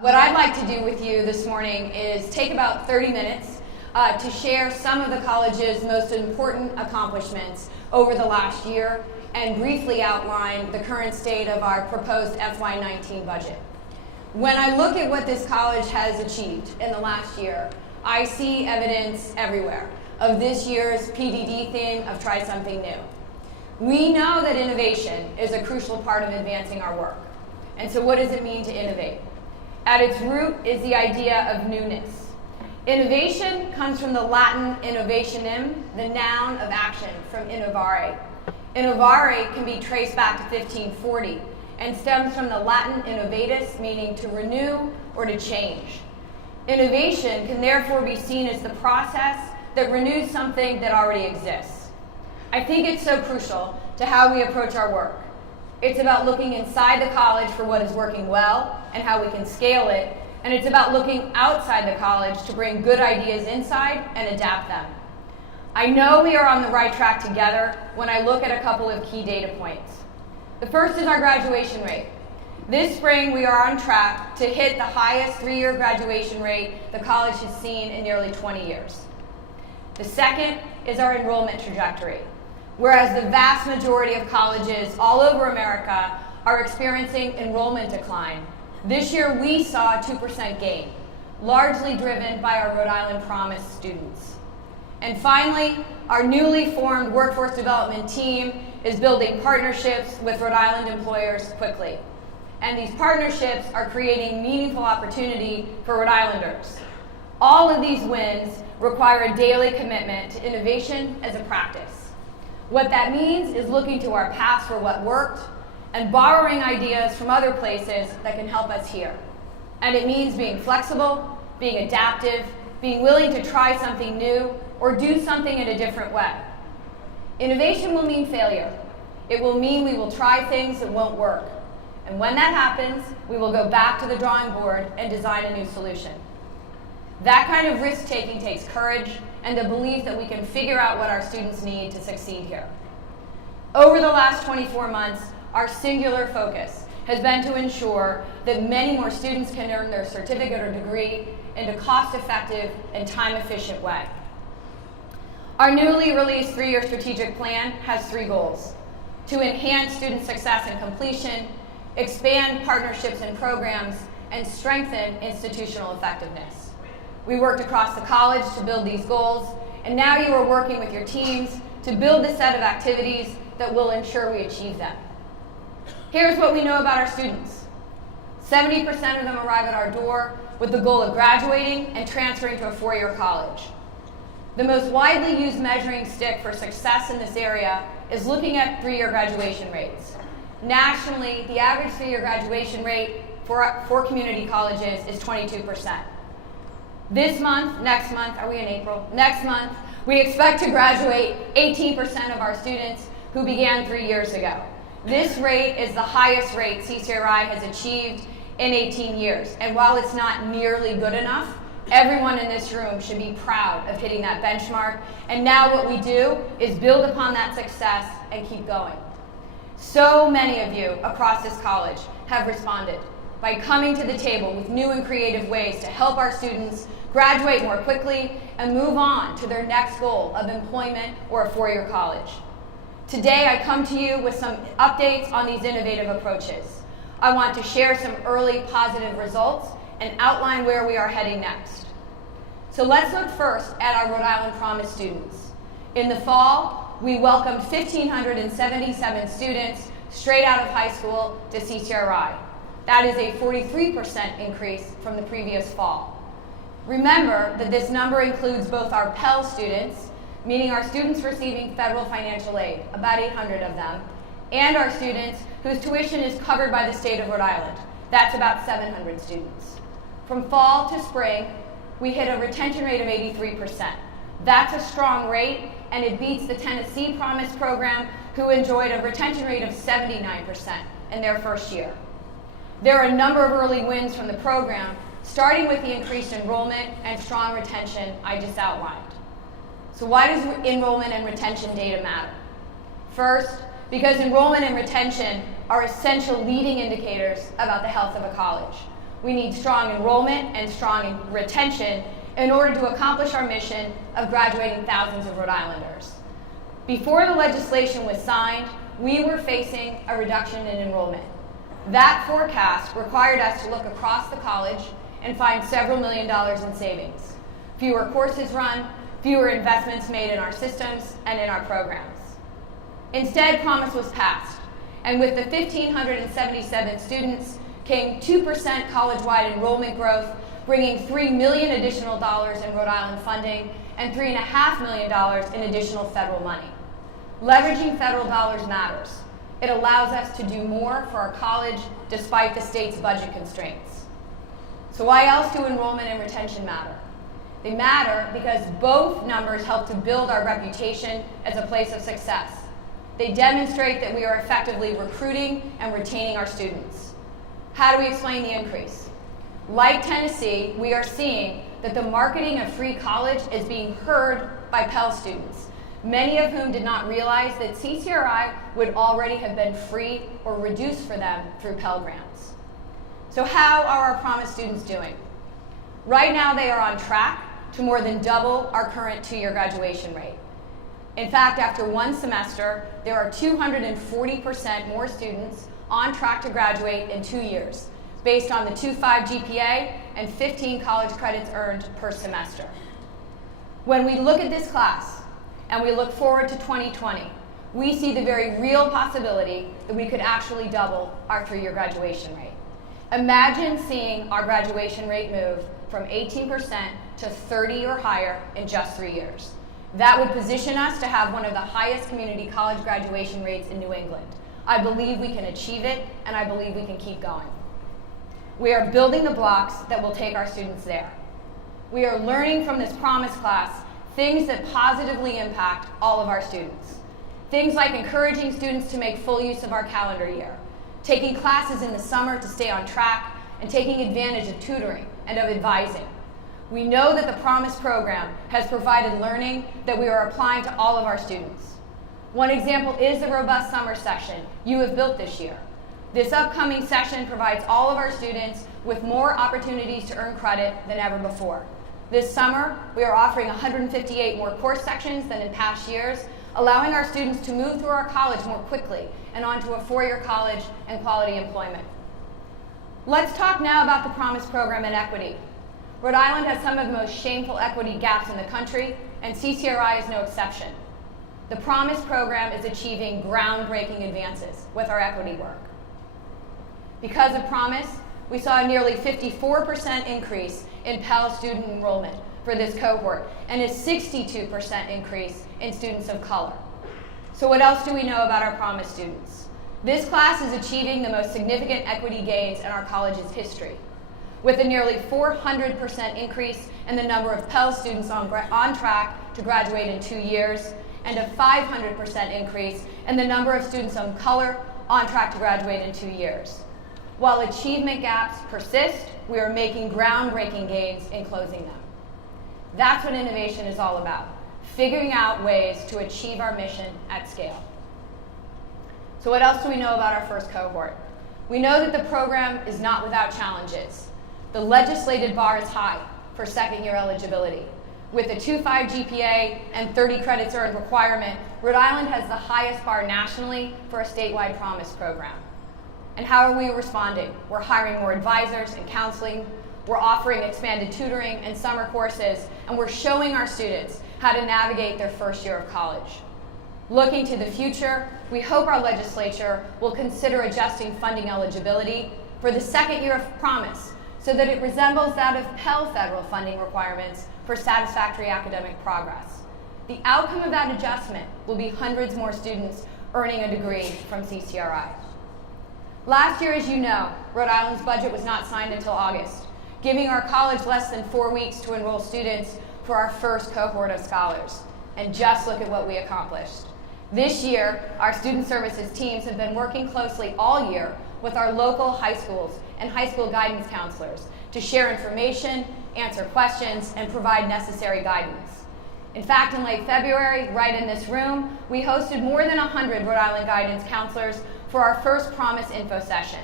What I'd like to do with you this morning is take about 30 minutes to share some of the college's most important accomplishments over the last year and briefly outline the current state of our proposed FY19 budget. When I look at what this college has achieved in the last year, I see evidence everywhere of this year's PDD theme of try something new. We know that innovation is a crucial part of advancing our work. And so what does it mean to innovate? At its root is the idea of newness. Innovation comes from the Latin innovationem, the noun of action, from innovare. Innovare can be traced back to 1540 and stems from the Latin innovatus, meaning to renew or to change. Innovation can therefore be seen as the process that renews something that already exists. I think it's so crucial to how we approach our work. It's about looking inside the college for what is working well and how we can scale it, and it's about looking outside the college to bring good ideas inside and adapt them. I know we are on the right track together when I look at a couple of key data points. The first is our graduation rate. This spring, we are on track to hit the highest three-year graduation rate the college has seen in nearly 20 years. The second is our enrollment trajectory. Whereas the vast majority of colleges all over America are experiencing enrollment decline, this year we saw a 2% gain, largely driven by our Rhode Island Promise students. And finally, our newly formed workforce development team is building partnerships with Rhode Island employers quickly. And these partnerships are creating meaningful opportunity for Rhode Islanders. All of these wins require a daily commitment to innovation as a practice. What that means is looking to our past for what worked and borrowing ideas from other places that can help us here. And it means being flexible, being adaptive, being willing to try something new or do something in a different way. Innovation will mean failure. It will mean we will try things that won't work. And when that happens, we will go back to the drawing board and design a new solution. That kind of risk-taking takes courage and the belief that we can figure out what our students need to succeed here. Over the last 24 months, our singular focus has been to ensure that many more students can earn their certificate or degree in a cost-effective and time-efficient way. Our newly released three-year strategic plan has three goals: to enhance student success and completion, expand partnerships and programs, and strengthen institutional effectiveness. We worked across the college to build these goals, and now you are working with your teams to build a set of activities that will ensure we achieve them. Here's what we know about our students. 70% of them arrive at our door with the goal of graduating and transferring to a four-year college. The most widely used measuring stick for success in this area is looking at three-year graduation rates. Nationally, the average three-year graduation rate for community colleges is 22%. This month, next month, are we in April? Next month, we expect to graduate 18% of our students who began 3 years ago. This rate is the highest rate CCRI has achieved in 18 years. And while it's not nearly good enough, everyone in this room should be proud of hitting that benchmark. And now what we do is build upon that success and keep going. So many of you across this college have responded by coming to the table with new and creative ways to help our students graduate more quickly and move on to their next goal of employment or a four-year college. Today, I come to you with some updates on these innovative approaches. I want to share some early positive results and outline where we are heading next. So let's look first at our Rhode Island Promise students. In the fall, we welcomed 1,577 students straight out of high school to CCRI. That is a 43% increase from the previous fall. Remember that this number includes both our Pell students, meaning our students receiving federal financial aid, about 800 of them, and our students whose tuition is covered by the state of Rhode Island. That's about 700 students. From fall to spring, we hit a retention rate of 83%. That's a strong rate, and it beats the Tennessee Promise program, who enjoyed a retention rate of 79% in their first year. There are a number of early wins from the program, starting with the increased enrollment and strong retention I just outlined. So why does enrollment and retention data matter? First, because enrollment and retention are essential leading indicators about the health of a college. We need strong enrollment and strong retention in order to accomplish our mission of graduating thousands of Rhode Islanders. Before the legislation was signed, we were facing a reduction in enrollment. That forecast required us to look across the college and find several $millions in savings. Fewer courses run, fewer investments made in our systems and in our programs. Instead, Promise was passed, and with the 1,577 students came 2% college-wide enrollment growth, bringing $3 million additional dollars in Rhode Island funding and $3.5 million in additional federal money. Leveraging federal dollars matters. It allows us to do more for our college despite the state's budget constraints. So why else do enrollment and retention matter? They matter because both numbers help to build our reputation as a place of success. They demonstrate that we are effectively recruiting and retaining our students. How do we explain the increase? Like Tennessee, we are seeing that the marketing of free college is being heard by Pell students, many of whom did not realize that CCRI would already have been free or reduced for them through Pell Grants. So how are our Promise students doing? Right now they are on track to more than double our current two-year graduation rate. In fact, after one semester, there are 240% more students on track to graduate in 2 years, based on the 2.5 GPA and 15 college credits earned per semester. When we look at this class, and we look forward to 2020, we see the very real possibility that we could actually double our 3-year graduation rate. Imagine seeing our graduation rate move from 18% to 30 or higher in just 3 years. That would position us to have one of the highest community college graduation rates in New England. I believe we can achieve it, and I believe we can keep going. We are building the blocks that will take our students there. We are learning from this Promise class things that positively impact all of our students. Things like encouraging students to make full use of our calendar year, taking classes in the summer to stay on track, and taking advantage of tutoring and of advising. We know that the Promise program has provided learning that we are applying to all of our students. One example is the robust summer session you have built this year. This upcoming session provides all of our students with more opportunities to earn credit than ever before. This summer, we are offering 158 more course sections than in past years, allowing our students to move through our college more quickly and onto a 4-year college and quality employment. Let's talk now about the Promise program and equity. Rhode Island has some of the most shameful equity gaps in the country, and CCRI is no exception. The Promise program is achieving groundbreaking advances with our equity work. Because of Promise, we saw a nearly 54% increase in Pell student enrollment for this cohort and a 62% increase in students of color. So what else do we know about our Promise students? This class is achieving the most significant equity gains in our college's history, with a nearly 400% increase in the number of Pell students on track to graduate in 2 years, and a 500% increase in the number of students of color on track to graduate in 2 years. While achievement gaps persist, we are making groundbreaking gains in closing them. That's what innovation is all about, figuring out ways to achieve our mission at scale. So what else do we know about our first cohort? We know that the program is not without challenges. The legislated bar is high for second-year eligibility. With a 2.5 GPA and 30 credits earned requirement, Rhode Island has the highest bar nationally for a statewide Promise program. And how are we responding? We're hiring more advisors and counseling, we're offering expanded tutoring and summer courses, and we're showing our students how to navigate their first year of college. Looking to the future, we hope our legislature will consider adjusting funding eligibility for the second year of Promise so that it resembles that of Pell federal funding requirements for satisfactory academic progress. The outcome of that adjustment will be hundreds more students earning a degree from CCRI. Last year, as you know, Rhode Island's budget was not signed until August, giving our college less than 4 weeks to enroll students for our first cohort of scholars. And just look at what we accomplished. This year, our student services teams have been working closely all year with our local high schools and high school guidance counselors to share information, answer questions, and provide necessary guidance. In fact, in late February, right in this room, we hosted more than 100 Rhode Island guidance counselors for our first Promise info session.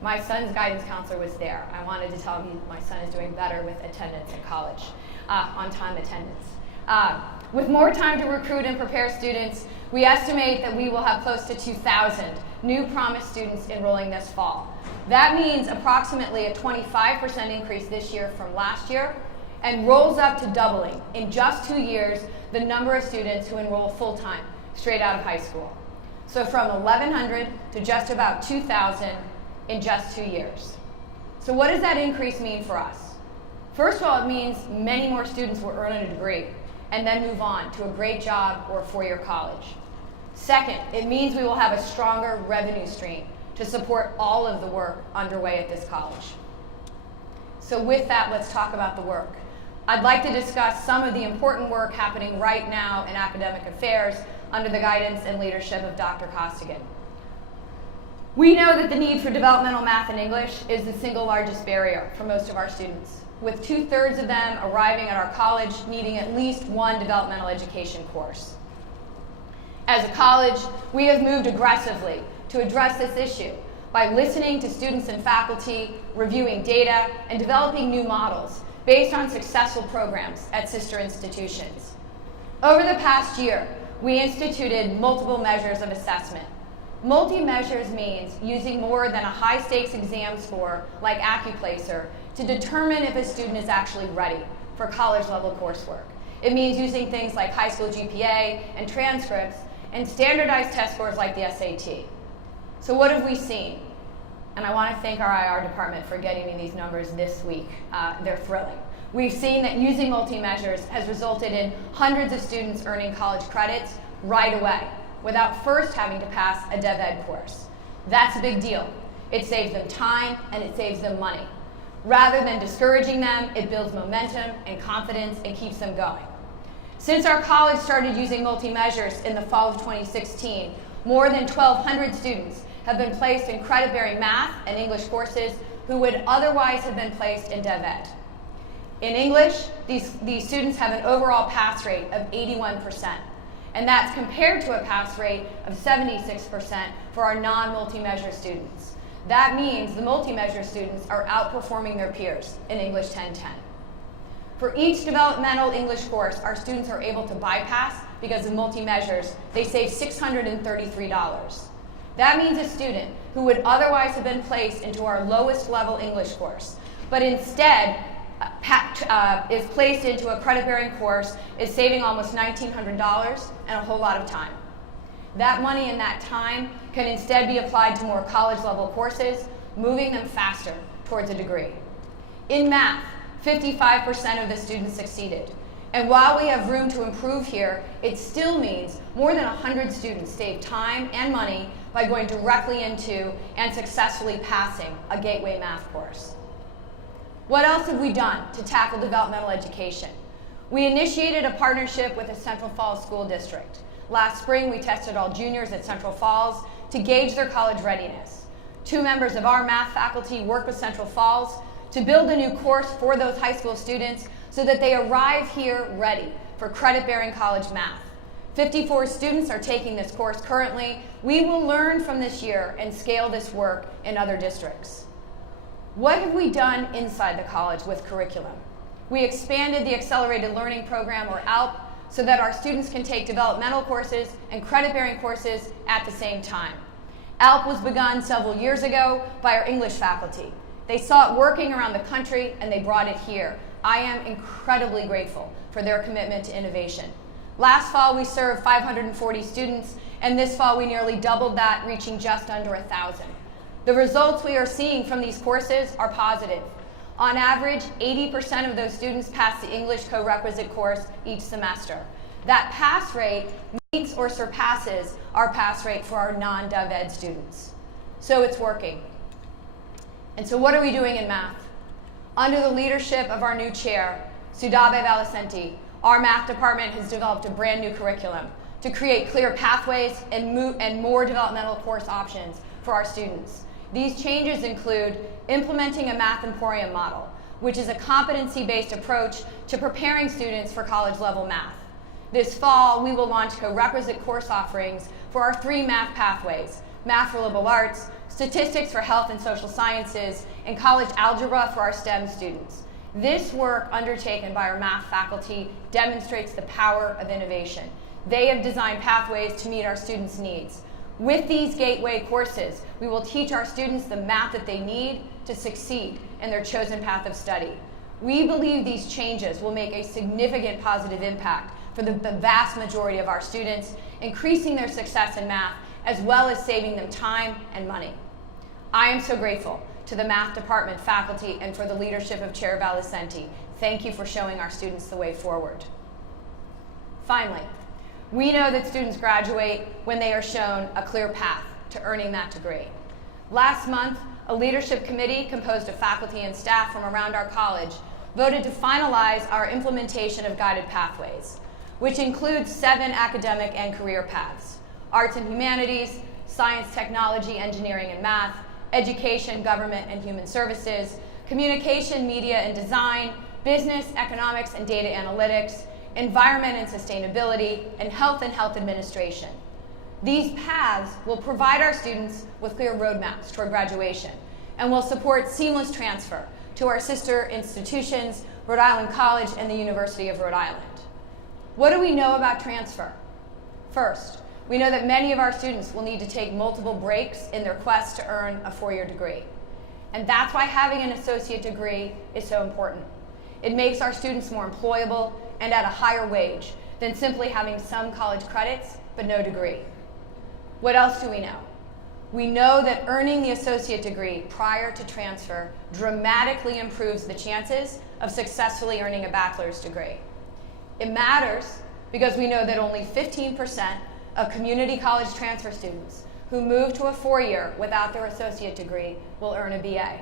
My son's guidance counselor was there. I wanted to tell him my son is doing better with attendance at college, on-time attendance. With more time to recruit and prepare students, we estimate that we will have close to 2,000 new Promise students enrolling this fall. That means approximately a 25% increase this year from last year, and rolls up to doubling in just 2 years the number of students who enroll full-time straight out of high school. So from 1,100 to just about 2,000 in just 2 years. So what does that increase mean for us? First of all, it means many more students will earn a degree and then move on to a great job or a four-year college. Second, it means we will have a stronger revenue stream to support all of the work underway at this college. So with that, let's talk about the work. I'd like to discuss some of the important work happening right now in academic affairs under the guidance and leadership of Dr. Costigan. We know that the need for developmental math and English is the single largest barrier for most of our students, with 2/3 of them arriving at our college needing at least one developmental education course. As a college, we have moved aggressively to address this issue by listening to students and faculty, reviewing data, and developing new models based on successful programs at sister institutions. Over the past year, we instituted multiple measures of assessment. Multi-measures means using more than a high-stakes exam score like AccuPlacer to determine if a student is actually ready for college-level coursework. It means using things like high school GPA and transcripts and standardized test scores like the SAT. So what have we seen? And I want to thank our IR department for getting me these numbers this week. They're thrilling. We've seen that using multi-measures has resulted in hundreds of students earning college credits right away without first having to pass a Dev Ed course. That's a big deal. It saves them time and it saves them money. Rather than discouraging them, it builds momentum and confidence and keeps them going. Since our college started using multi-measures in the fall of 2016, more than 1,200 students have been placed in credit-bearing math and English courses who would otherwise have been placed in Dev Ed. In English, these students have an overall pass rate of 81%, and that's compared to a pass rate of 76% for our non-multi-measure students. That means the multi-measure students are outperforming their peers in English 1010. For each developmental English course our students are able to bypass because of multi-measures, they save $633. That means a student who would otherwise have been placed into our lowest level English course, but instead is placed into a credit-bearing course, is saving almost $1,900 and a whole lot of time. That money and that time can instead be applied to more college-level courses, moving them faster towards a degree. In math, 55% of the students succeeded. And while we have room to improve here, it still means more than 100 students save time and money by going directly into and successfully passing a gateway math course. What else have we done to tackle developmental education? We initiated a partnership with the Central Falls School District. Last spring, we tested all juniors at Central Falls to gauge their college readiness. 2 members of our math faculty worked with Central Falls to build a new course for those high school students so that they arrive here ready for credit-bearing college math. 54 students are taking this course currently. We will learn from this year and scale this work in other districts. What have we done inside the college with curriculum? We expanded the Accelerated Learning Program, or ALP, so that our students can take developmental courses and credit-bearing courses at the same time. ALP was begun several years ago by our English faculty. They saw it working around the country and they brought it here. I am incredibly grateful for their commitment to innovation. Last fall we served 540 students, and this fall we nearly doubled that, reaching just under 1,000. The results we are seeing from these courses are positive. On average, 80% of those students pass the English co-requisite course each semester. That pass rate meets or surpasses our pass rate for our non-Dev Ed students. So it's working. And so what are we doing in math? Under the leadership of our new chair, Sudabe Valicenti, our math department has developed a brand new curriculum to create clear pathways and more developmental course options for our students. These changes include implementing a Math Emporium model, which is a competency-based approach to preparing students for college-level math. This fall, we will launch co-requisite course offerings for our 3 math pathways: Math for Liberal Arts, statistics for health and social sciences, and college algebra for our STEM students. This work undertaken by our math faculty demonstrates the power of innovation. They have designed pathways to meet our students' needs. With these gateway courses, we will teach our students the math that they need to succeed in their chosen path of study. We believe these changes will make a significant positive impact for the vast majority of our students, increasing their success in math, as well as saving them time and money. I am so grateful to the math department faculty and for the leadership of Chair Valicenti. Thank you for showing our students the way forward. Finally, we know that students graduate when they are shown a clear path to earning that degree. Last month, a leadership committee composed of faculty and staff from around our college voted to finalize our implementation of guided pathways, which includes 7 academic and career paths: arts and humanities, science, technology, engineering, and math, education, government, and human services, communication, media, and design, business, economics, and data analytics, environment and sustainability, and health administration. These paths will provide our students with clear roadmaps toward graduation and will support seamless transfer to our sister institutions, Rhode Island College and the University of Rhode Island. What do we know about transfer? First, we know that many of our students will need to take multiple breaks in their quest to earn a 4-year degree. And that's why having an associate degree is so important. It makes our students more employable and at a higher wage than simply having some college credits but no degree. What else do we know? We know that earning the associate degree prior to transfer dramatically improves the chances of successfully earning a bachelor's degree. It matters because we know that only 15% of community college transfer students who move to a 4-year without their associate degree will earn a BA.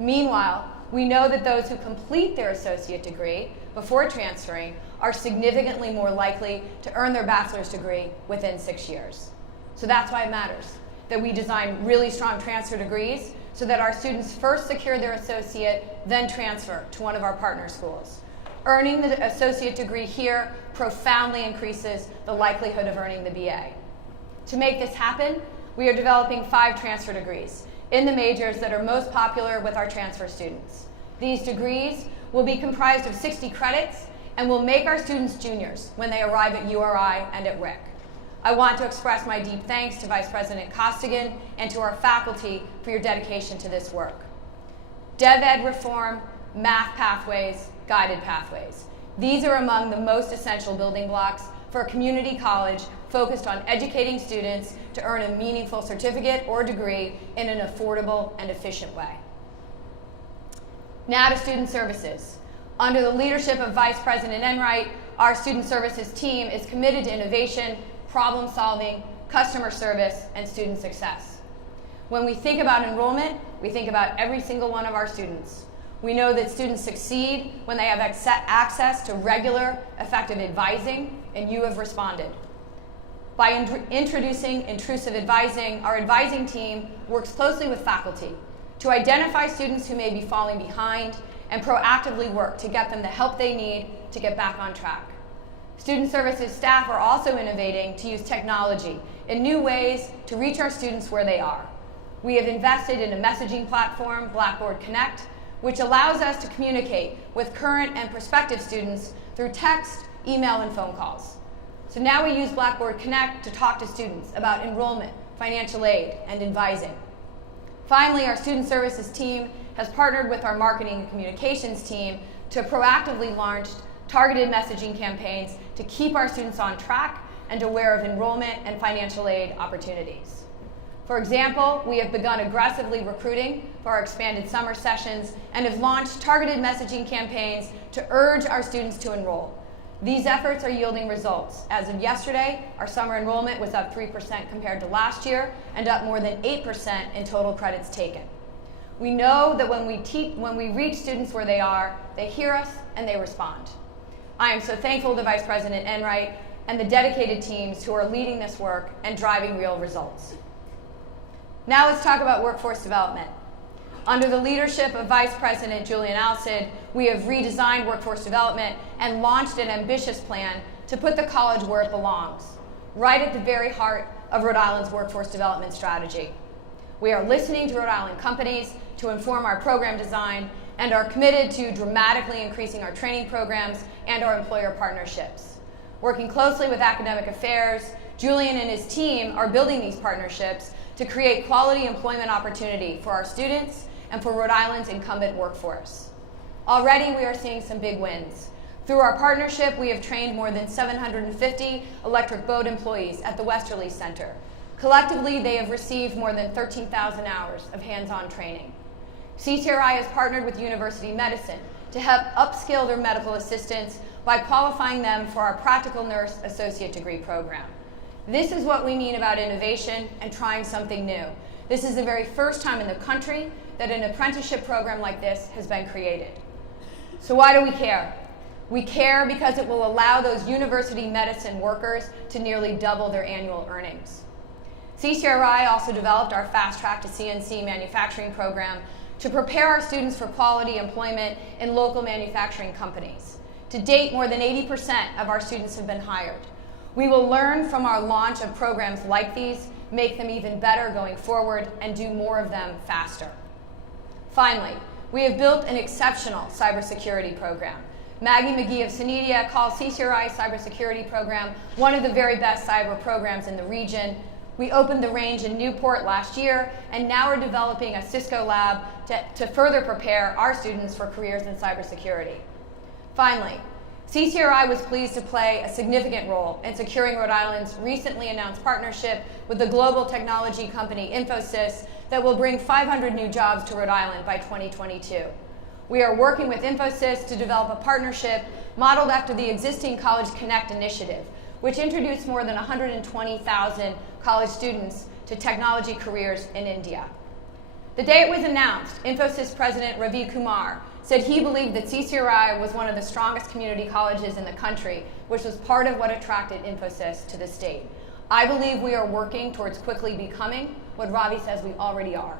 Meanwhile, we know that those who complete their associate degree before transferring are significantly more likely to earn their bachelor's degree within 6 years. So that's why it matters that we design really strong transfer degrees so that our students first secure their associate, then transfer to one of our partner schools. Earning the associate degree here profoundly increases the likelihood of earning the BA. To make this happen, we are developing 5 transfer degrees in the majors that are most popular with our transfer students. These degrees will be comprised of 60 credits and will make our students juniors when they arrive at URI and at RIC. I want to express my deep thanks to Vice President Costigan and to our faculty for your dedication to this work. DevEd reform, math pathways, guided pathways. These are among the most essential building blocks for a community college focused on educating students to earn a meaningful certificate or degree in an affordable and efficient way. Now to student services. Under the leadership of Vice President Enright, our student services team is committed to innovation, problem solving, customer service, and student success. When we think about enrollment, we think about every single one of our students. We know that students succeed when they have access to regular, effective advising, and you have responded. By introducing intrusive advising, our advising team works closely with faculty to identify students who may be falling behind and proactively work to get them the help they need to get back on track. Student services staff are also innovating to use technology in new ways to reach our students where they are. We have invested in a messaging platform, Blackboard Connect, which allows us to communicate with current and prospective students through text, email, and phone calls. So now we use Blackboard Connect to talk to students about enrollment, financial aid, and advising. Finally, our student services team has partnered with our marketing and communications team to proactively launch targeted messaging campaigns to keep our students on track and aware of enrollment and financial aid opportunities. For example, we have begun aggressively recruiting for our expanded summer sessions and have launched targeted messaging campaigns to urge our students to enroll. These efforts are yielding results. As of yesterday, our summer enrollment was up 3% compared to last year and up more than 8% in total credits taken. We know that when we reach students where they are, they hear us and they respond. I am so thankful to Vice President Enright and the dedicated teams who are leading this work and driving real results. Now let's talk about workforce development. Under the leadership of Vice President Julian Alcid, we have redesigned workforce development and launched an ambitious plan to put the college where it belongs, right at the very heart of Rhode Island's workforce development strategy. We are listening to Rhode Island companies to inform our program design and are committed to dramatically increasing our training programs and our employer partnerships. Working closely with academic affairs, Julian and his team are building these partnerships to create quality employment opportunity for our students and for Rhode Island's incumbent workforce. Already we are seeing some big wins. Through our partnership, we have trained more than 750 electric boat employees at the Westerly Center. Collectively, they have received more than 13,000 hours of hands-on training. CCRI has partnered with University Medicine to help upskill their medical assistants by qualifying them for our Practical Nurse Associate Degree program. This is what we mean about innovation and trying something new. This is the very first time in the country that an apprenticeship program like this has been created. So why do we care? We care because it will allow those university medicine workers to nearly double their annual earnings. CCRI also developed our Fast Track to CNC manufacturing program to prepare our students for quality employment in local manufacturing companies. To date, more than 80% of our students have been hired. We will learn from our launch of programs like these, make them even better going forward, and do more of them faster. Finally, we have built an exceptional cybersecurity program. Maggie McGee of Sunedia calls CCRI's cybersecurity program one of the very best cyber programs in the region. We opened the range in Newport last year, and now we're developing a Cisco lab to further prepare our students for careers in cybersecurity. Finally, CCRI was pleased to play a significant role in securing Rhode Island's recently announced partnership with the global technology company Infosys that will bring 500 new jobs to Rhode Island by 2022. We are working with Infosys to develop a partnership modeled after the existing College Connect initiative, which introduced more than 120,000 college students to technology careers in India. The day it was announced, Infosys President Ravi Kumar said he believed that CCRI was one of the strongest community colleges in the country, which was part of what attracted Infosys to the state. I believe we are working towards quickly becoming what Ravi says we already are.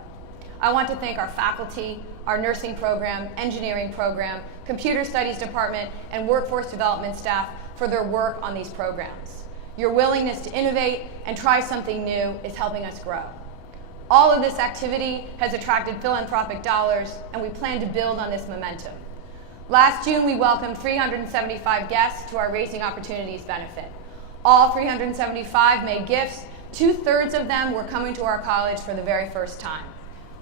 I want to thank our faculty, our nursing program, engineering program, computer studies department, and workforce development staff for their work on these programs. Your willingness to innovate and try something new is helping us grow. All of this activity has attracted philanthropic dollars, and we plan to build on this momentum. Last June, we welcomed 375 guests to our Raising Opportunities benefit. All 375 made gifts. 2/3 of them were coming to our college for the very first time.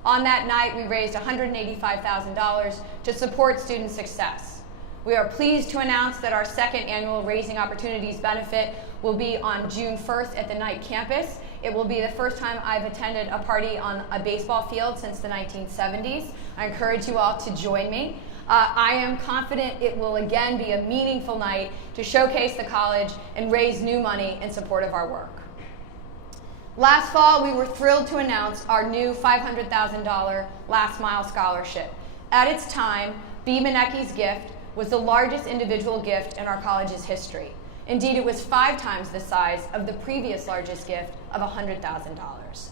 On that night, we raised $185,000 to support student success. We are pleased to announce that our second annual Raising Opportunities benefit will be on June 1st at the Knight campus. It will be the first time I've attended a party on a baseball field since the 1970s. I encourage you all to join me. I am confident it will again be a meaningful night to showcase the college and raise new money in support of our work. Last fall, we were thrilled to announce our new $500,000 Last Mile Scholarship. At its time, B. Manecki's gift was the largest individual gift in our college's history. Indeed, it was 5 times the size of the previous largest gift of $100,000.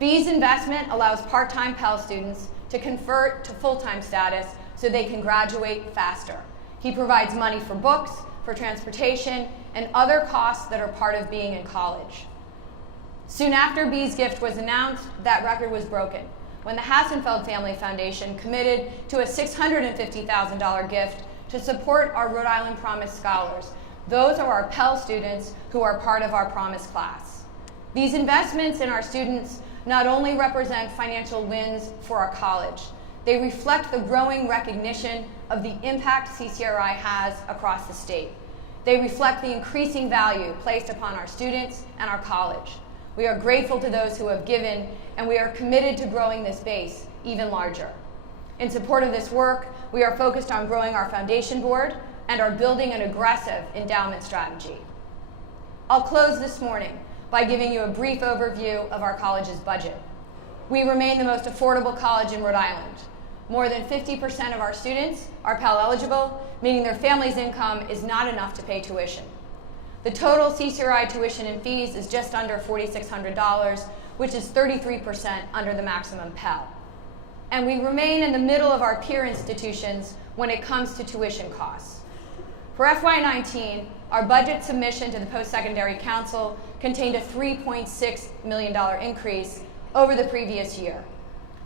B's investment allows part-time Pell students to convert to full-time status so they can graduate faster. He provides money for books, for transportation, and other costs that are part of being in college. Soon after B's gift was announced, that record was broken when the Hassenfeld Family Foundation committed to a $650,000 gift to support our Rhode Island Promise Scholars. Those are our Pell students who are part of our Promise class. These investments in our students not only represent financial wins for our college, they reflect the growing recognition of the impact CCRI has across the state. They reflect the increasing value placed upon our students and our college. We are grateful to those who have given, and we are committed to growing this base even larger. In support of this work, we are focused on growing our foundation board and are building an aggressive endowment strategy. I'll close this morning by giving you a brief overview of our college's budget. We remain the most affordable college in Rhode Island. More than 50% of our students are Pell eligible, meaning their family's income is not enough to pay tuition. The total CCRI tuition and fees is just under $4,600, which is 33% under the maximum Pell. And we remain in the middle of our peer institutions when it comes to tuition costs. For FY19, our budget submission to the Post-Secondary Council contained a $3.6 million increase, over the previous year.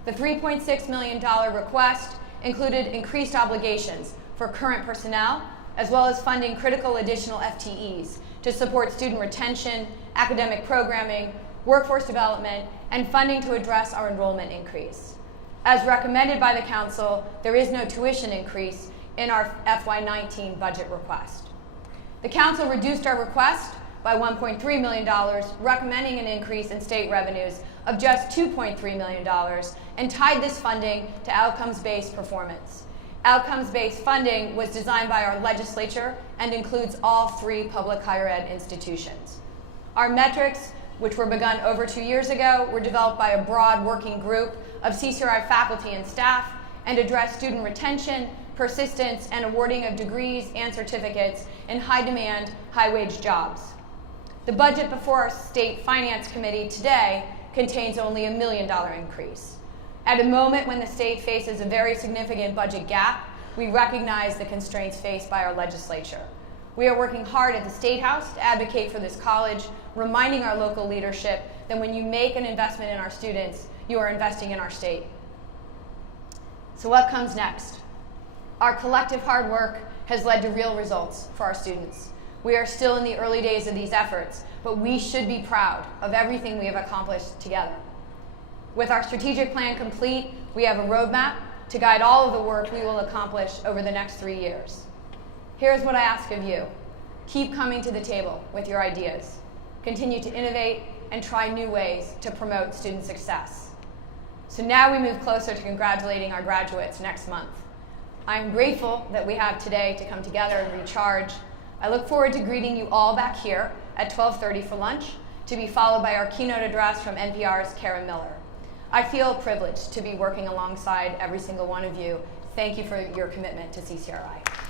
The $3.6 million request included increased obligations for current personnel, as well as funding critical additional FTEs to support student retention, academic programming, workforce development, and funding to address our enrollment increase. As recommended by the Council, there is no tuition increase in our FY19 budget request. The Council reduced our request by $1.3 million, recommending an increase in state revenues of just $2.3 million, and tied this funding to outcomes-based performance. Outcomes-based funding was designed by our legislature and includes all 3 public higher ed institutions. Our metrics, which were begun over 2 years ago, were developed by a broad working group of CCRI faculty and staff and address student retention, persistence, and awarding of degrees and certificates in high-demand, high-wage jobs. The budget before our State Finance Committee today contains only $1 million increase. At a moment when the state faces a very significant budget gap, we recognize the constraints faced by our legislature. We are working hard at the State House to advocate for this college, reminding our local leadership that when you make an investment in our students, you are investing in our state. So what comes next? Our collective hard work has led to real results for our students. We are still in the early days of these efforts, but we should be proud of everything we have accomplished together. With our strategic plan complete, we have a roadmap to guide all of the work we will accomplish over the next 3 years. Here's what I ask of you. Keep coming to the table with your ideas. Continue to innovate and try new ways to promote student success. So now we move closer to congratulating our graduates next month. I'm grateful that we have today to come together and recharge. I look forward to greeting you all back here at 12:30 for lunch, to be followed by our keynote address from NPR's Karen Miller. I feel privileged to be working alongside every single one of you. Thank you for your commitment to CCRI.